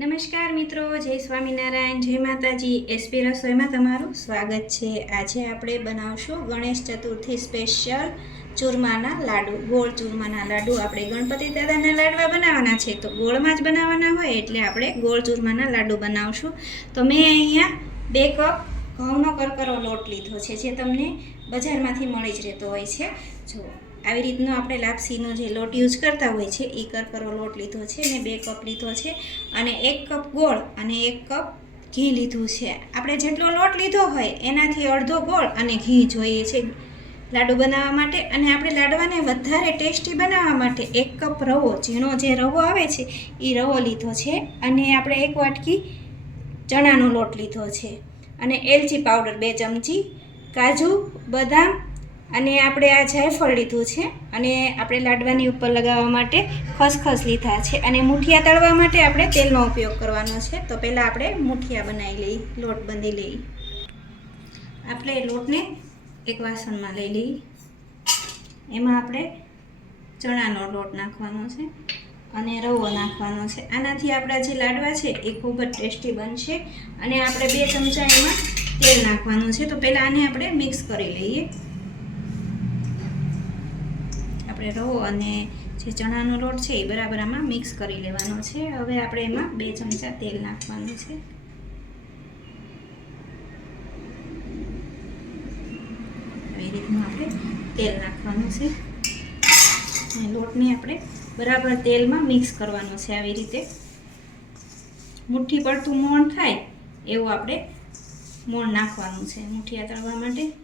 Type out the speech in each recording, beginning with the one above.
નમસ્કાર મિત્રો, જય સ્વામિનારાયણ, જય માતાજી. એસપી રસોઈમાં તમારું સ્વાગત છે. આજે આપણે બનાવશું ગણેશ ચતુર્થી સ્પેશિયલ ચૂરમાના લાડુ. ગોળ ચૂરમાના લાડુ આપણે ગણપતિ દાદાના લાડવા બનાવવાના છે. તો ગોળમાં જ બનાવવાના હોય એટલે આપણે ગોળ ચૂરમાના લાડુ બનાવશું. તો મેં અહીંયા બે કપ ઘઉંનો કરકરો લોટ લીધો છે, જે તમને બજારમાંથી મળી જ રહેતો હોય છે. જો આવી રીતનો આપણે લાપસીનો જે લોટ યુઝ કરતા હોય છે એ કરકરો લોટ લીધો છે મેં બે કપ લીધો છે અને એક કપ ગોળ અને એક કપ ઘી લીધું છે. આપણે જેટલો લોટ લીધો હોય એનાથી અડધો ગોળ અને ઘી જોઈએ છે લાડુ બનાવવા માટે અને આપણે લાડવાને વધારે ટેસ્ટી બનાવવા માટે એક કપ રવો, ઝીણો જે રવો આવે છે એ રવો લીધો છે અને આપણે એક વાટકી ચણાનો લોટ લીધો છે. અને એલચી પાવડર બે ચમચી, કાજુ, બદામ અને આપણે આ જાયફળ લીધું છે અને આપણે લાડવાની ઉપર લગાવવા માટે ખસખસ લીધા છે અને મુઠિયા તળવા માટે આપણે તેલનો ઉપયોગ કરવાનો છે. તો પહેલાં આપણે મુઠિયા બનાવી લઈ, લોટ બાંધી લઈ. આપણે લોટને એક વાસણમાં લઈ લઈ. એમાં આપણે ચણાનો લોટ નાખવાનો છે અને રવો નાખવાનો છે. આનાથી આપણા જે લાડવા છે એ ખૂબ જ ટેસ્ટી બનશે અને આપણે બે ચમચા એમાં તેલ નાખવાનું છે. તો પહેલાં આને આપણે મિક્સ કરી લઈએ. આપણે રવો અને જે ચણાનો લોટ છે એ બરાબર આમાં મિક્સ કરી લેવાનો છે. હવે આપણે એમાં બે ચમચા તેલ નાખવાનું છે. આવી રીતનું આપણે તેલ નાખવાનું છે. અને લોટને આપણે બરાબર તેલમાં મિક્સ કરવાનો છે આવી રીતે. મુઠ્ઠી પડતું મોણ થાય એવું આપણે મોણ નાખવાનું છે. મુઠ્ઠિયા તળવા માટે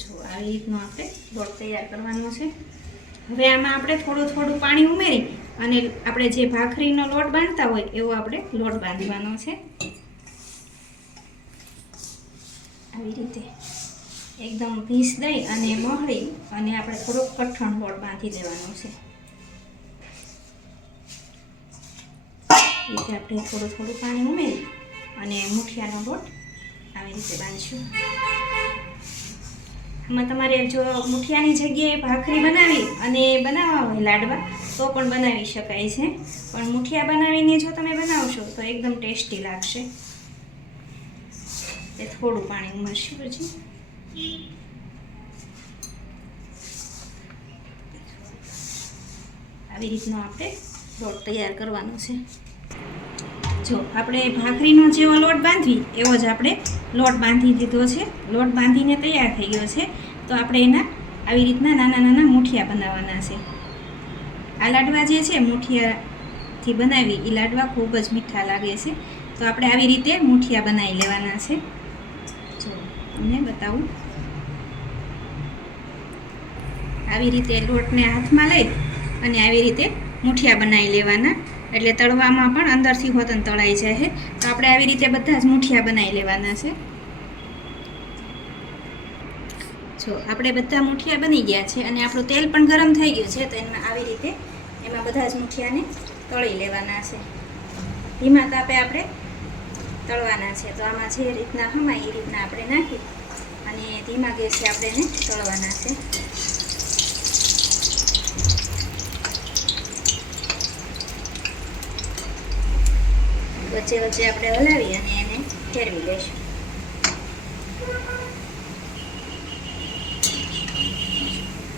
તો આવી રીતનો આપણે લોટ તૈયાર કરવાનો છે. હવે આમાં આપણે થોડું થોડું પાણી ઉમેરી અને આપણે જે ભાખરીનો લોટ બાંધતા હોય એવો આપણે લોટ બાંધવાનો છે. આવી રીતે એકદમ ભીસ દઈ અને મહળી અને આપણે થોડોક કઠણ લોટ બાંધી દેવાનો છે. રીતે આપણે થોડું થોડું પાણી ઉમેરી અને મુઠિયાનો લોટ આવી રીતે બાંધીશું. આમાં તમારે જો મુઠિયાની જગ્યાએ ભાખરી બનાવી અને બનાવવા હોય લાડવા, તો પણ બનાવી શકાય છે. પણ મુઠિયા બનાવીને જો તમે બનાવશો, તો એકદમ ટેસ્ટી લાગશે. એ થોડું પાણી ઉમેરશું પછી. આવી રીતનો આપણે લોટ તૈયાર કરવાનો છે. જો, આપણે ભાખરીનો જેવો લોટ બાંધવી, એવો જ આપણે લોટ બાંધી દીધો છે. લોટ બાંધીને તૈયાર થઈ ગયો છે. તો આપણે એના આવી રીતના નાના નાના મૂઠિયા બનાવવાના છે. આ લાડવા જે છે, મૂઠિયાથી બનાવી એ લાડવા ખૂબ જ મીઠા લાગે છે. તો આપણે આવી રીતે મૂઠિયા બનાવી લેવાના છે. જો, તમને બતાવું. આવી રીતે લોટને હાથમાં લઈ અને આવી રીતે મૂઠિયા બનાવી લેવાના. એટલે તળવામાં પણ અંદરથી હોતન તળાઈ જાય છે તો આપણે આવી રીતે બધા જ મૂઠિયા બનાવી લેવાના છે. જો, આપણે બધા મૂઠિયા બની ગયા છે અને આપણું તેલ પણ ગરમ થઈ ગયું છે, તો એમાં આવી રીતે એમાં બધા જ મૂઠિયાને તળી લેવાના છે. ધીમા તાપે આપણે તળવાના છે. તો આમાં જે રીતના હમાય એ રીતના આપણે નાખી અને ધીમા ગેસે આપણે એને તળવાના છે. વચ્ચે વચ્ચે આપણે હલાવી અને એને ફેરવી લઈશું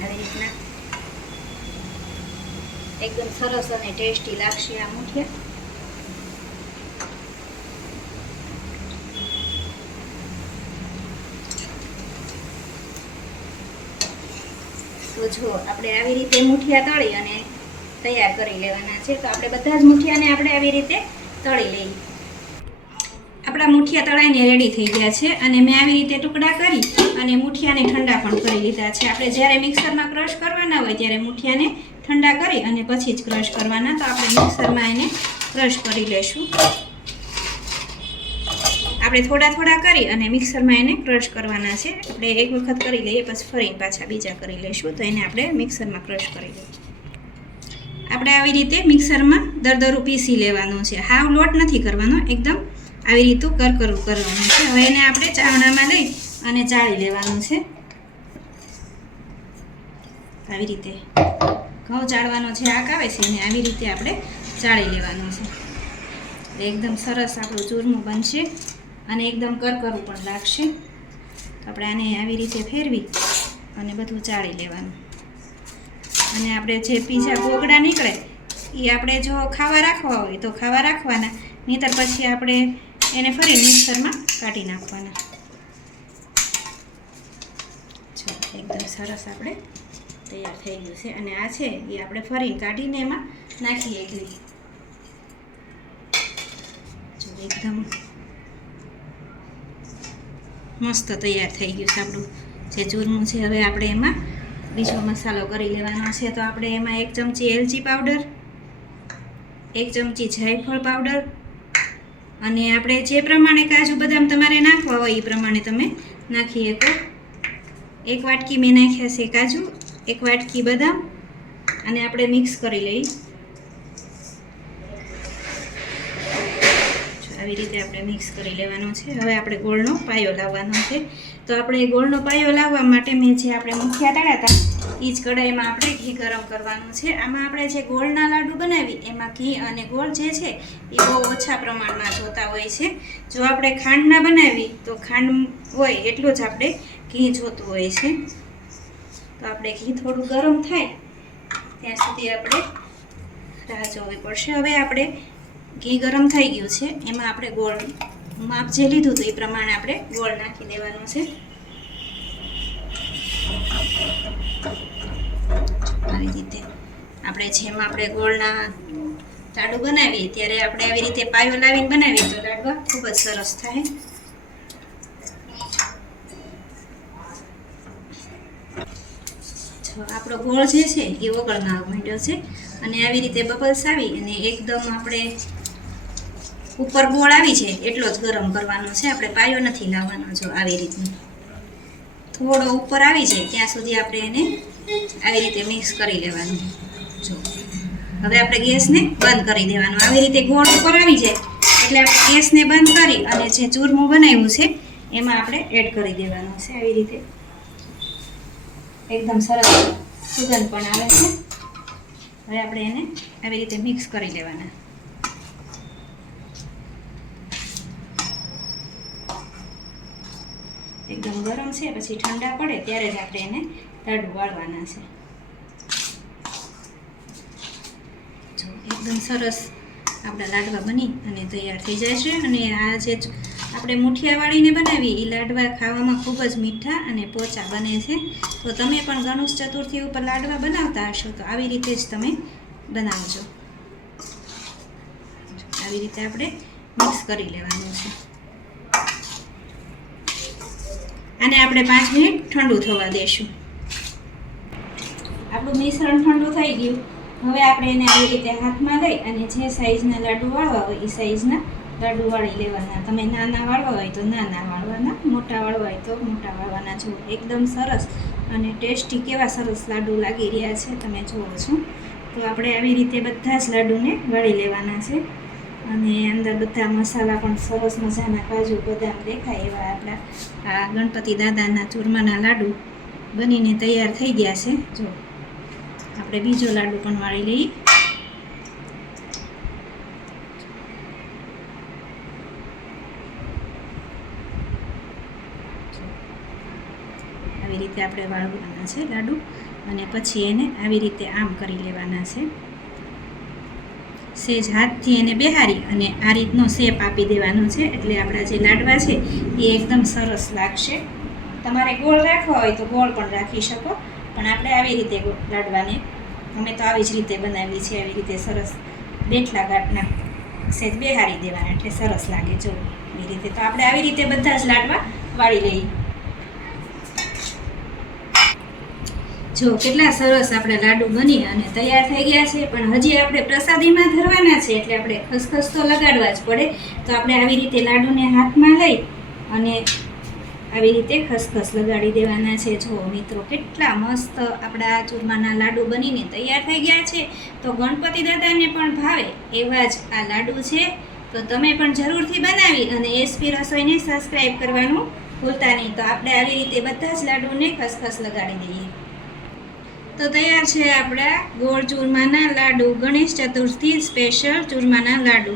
આવી રીતના. એકદમ સરસ અને ટેસ્ટી લાગશે આ મુઠિયા. તો જો આપણે આવી રીતે મુઠિયા તળી અને તૈયાર કરી લેવાના છે, તો આપણે બધા જ મુઠિયાને આપણે આવી રીતે તળી લઈએ આપણા મુઠિયા તળાઈને રેડી થઈ ગયા છે અને મેં આવી રીતે ટુકડા કરી અને મુઠિયાને ઠંડા પણ કરી લીધા છે. આપણે જ્યારે મિક્સરમાં ક્રશ કરવાના હોય ત્યારે મુઠિયાને ઠંડા કરી અને પછી જ ક્રશ કરવાના. તો આપણે મિક્સરમાં એને ક્રશ કરી લેશું આપણે થોડા થોડા કરી અને મિક્સરમાં એને ક્રશ કરવાના છે. આપણે એક વખત કરી લઈએ, પછી ફરીને પાછા બીજા કરી લઈશું. તો એને આપણે મિક્સરમાં ક્રશ કરી લઈશું. આપણે આવી રીતે મિક્સરમાં દરદરું પીસી લેવાનું છે. હાવ લોટ નથી કરવાનો, એકદમ આવી રીતું કરકરું કરવાનું છે. હવે એને આપણે ચાવણામાં લઈ અને ચાળી લેવાનું છે. આવી રીતે ઘઉં ચાળવાનો જે આક આવે છે એને આવી રીતે આપણે ચાળી લેવાનું છે. એકદમ સરસ આપણું ચૂરમું બનશે અને એકદમ કરકરું પણ લાગશે. આપણે આને આવી રીતે ફેરવી અને બધું ચાળી લેવાનું. અને આપણે જે પીઝા ગોગડા નીકળે, એ આપણે જો ખાવા રાખવા હોય તો ખાવા રાખવાના, નહીંતર પછી આપણે એને ફરી મિક્સરમાં કાઢી નાખવાના. જો, એકદમ સરસ આપણે તૈયાર થઈ ગયું છે. અને આ છે, એ આપણે ફરી કાઢીને એમાં નાખીએ ઘી. જો, એકદમ મસ્ત તૈયાર થઈ ગયું છે આપણું જે ચૂરમું છે, હવે આપણે એમાં બીજો મસાલો કરી લેવાનો છે. તો આપણે એમાં એક ચમચી એલચી પાવડર, એક ચમચી જાયફળ પાવડર અને આપણે જે પ્રમાણે કાજુ બદામ તમારે નાખવા હોય એ પ્રમાણે તમે નાખી શકો. એક વાટકી મેં નાખ્યા છે કાજુ, એક વાટકી બદામ અને આપણે મિક્સ કરી લઈ આવી રીતે આપણે મિક્સ કરી લેવાનું છે. હવે આપણે ગોળનો પાયો લાવવાનો છે. તો આપણે ગોળનો પાયો લાવવા માટે મેં જે આપણે મુઠિયા તળ્યા હતા એ જ કઢાઈમાં આપણે ઘી ગરમ કરવાનું છે. આમાં આપણે જે ગોળના લાડુ બનાવી, એમાં ઘી અને ગોળ જે છે, એ બહુ ઓછા પ્રમાણમાં જોતા હોય છે. જો આપણે ખાંડના બનાવી, તો ખાંડ હોય એટલું જ આપણે ઘી જોતું હોય છે. તો આપણે ઘી થોડું ગરમ થાય, ત્યાં સુધી આપણે રાહ જોવી પડશે. હવે આપણે ઘી ગરમ થઈ ગયું છે. એમાં આપણે ગોળ માપ જે લીધું હતું એ પ્રમાણે આપણે ગોળ નાખી દેવાનું છે. આવી રીતે આપણે જેમ આપણે ગોળના લાડુ બનાવીએ ત્યારે આપણે આવી રીતે પાયો લાવીને બનાવીએ તો લાડવા ખૂબ જ સરસ થાય. આપણો ગોળ જે છે એ ઓગળમાં માંડ્યો છે. અને આવી રીતે બબલ્સ આવી અને એકદમ આપણે ઉપર ગોળ આવી છે એટલો જ ગરમ કરવાનો છે. આપણે પાયો નથી લાવવાનો જો આવી રીતનો. થોડો ઉપર આવી જાય, ત્યાં સુધી આપણે એને આવી રીતે મિક્સ કરી લેવાનું. જો. હવે આપણે ગેસને બંધ કરી દેવાનું. આવી રીતે ગોળ ઉપર આવી જાય, એટલે આપણે ગેસને બંધ કરી અને જે ચૂરમું બનાવ્યું છે, એમાં આપણે એડ કરી દેવાનું છે. આવી રીતે એકદમ સરસ સુગંધ પણ આવે છે. હવે આપણે એને આવી રીતે મિક્સ કરી લેવાના. એકદમ ગરમ છે, પછી ઠંડા પડે ત્યારે જ આપણે એને લાડુ વાળવાના છે. જો, એકદમ સરસ આપણા લાડવા બની અને તૈયાર થઈ જાય છે અને આ જે આપણે મુઠિયા વાળીને બનાવી એ લાડવા ખાવામાં ખૂબ જ મીઠા અને પોચા બને છે. તો તમે પણ ગણેશ ચતુર્થી ઉપર લાડવા બનાવતા હશો, તો આવી રીતે જ તમે બનાવજો. આવી રીતે આપણે મિક્સ કરી લેવાનું છે. આને આપણે પાંચ મિનિટ ઠંડુ થવા દેશું. આપણું મિશ્રણ ઠંડુ થઈ ગયું. હવે આપણે એને આવી રીતે હાથમાં લઈ અને જે સાઈઝના લાડુ વાળવા હોય એ સાઈઝના લાડુ વાળી લેવાના. તમે નાના વાળવા હોય તો નાના વાળવાના, મોટા વાળવા હોય તો મોટા વાળવાના. જુઓ, એકદમ સરસ અને ટેસ્ટી કેવા સરસ લાડુ લાગી રહ્યા છે. તમે જુઓ છો. તો આપણે આવી રીતે બધા જ લાડુને વાળી લેવાના છે. અને અંદર બધા મસાલા પણ સરસ મજાના કાજુ, બદામ દેખાય એવા આપણા આ ગણપતિ દાદાના ચૂરમાના લાડુ બનીને તૈયાર થઈ ગયા છે. જો, આપણે બીજો લાડુ પણ વાળી લઈએ. આવી રીતે આપણે વાળવાના છે લાડુ અને પછી એને આવી રીતે આમ કરી લેવાના છે. સેજ હાથથી એને બેહારી અને આ રીતનો શેપ આપી દેવાનો છે. એટલે આપણા જે લાડવા છે, એ એકદમ સરસ લાગશે. તમારે ગોળ રાખવા હોય તો ગોળ પણ રાખી શકો. પણ આપણે આવી રીતે લાડવાને, અમે તો આવી જ રીતે બનાવીએ છીએ, આવી રીતે સરસ બેઠલા ગાંઠના સેજ બેહારી દેવાના. એટલે સરસ લાગે, જો એ રીતે. તો આપણે આવી રીતે બધા જ લાડવા વાળી લઈએ. જો કેટલા સરસ આપણે લાડુ બની અને તૈયાર થઈ ગયા છે, પણ હજી આપણે પ્રસાદીમાં ધરવાના છે, એટલે આપણે ખસખસ તો લગાડવા જ પડે. તો આપણે આવી રીતે લાડુને હાથમાં લઈ અને આવી રીતે ખસખસ લગાડી દેવાના છે. જો મિત્રો કેટલા મસ્ત આપણા ચૂરમાના લાડુ બનીને તૈયાર થઈ ગયા છે. તો ગણપતિ દાદાને પણ ભાવે એવા જ આ લાડુ છે. તો તમે પણ જરૂરથી બનાવી અને એસપી રસોઈને સબસ્ક્રાઈબ કરવાનું ભૂલતા નહીં. તો આપણે આવી રીતે બધા જ લાડુને ખસખસ લગાડી દઈએ. તો તૈયાર છે આપણા ગોળ ચૂરમાના લાડુ. ગણેશ ચતુર્થી સ્પેશિયલ ચૂરમાના લાડુ.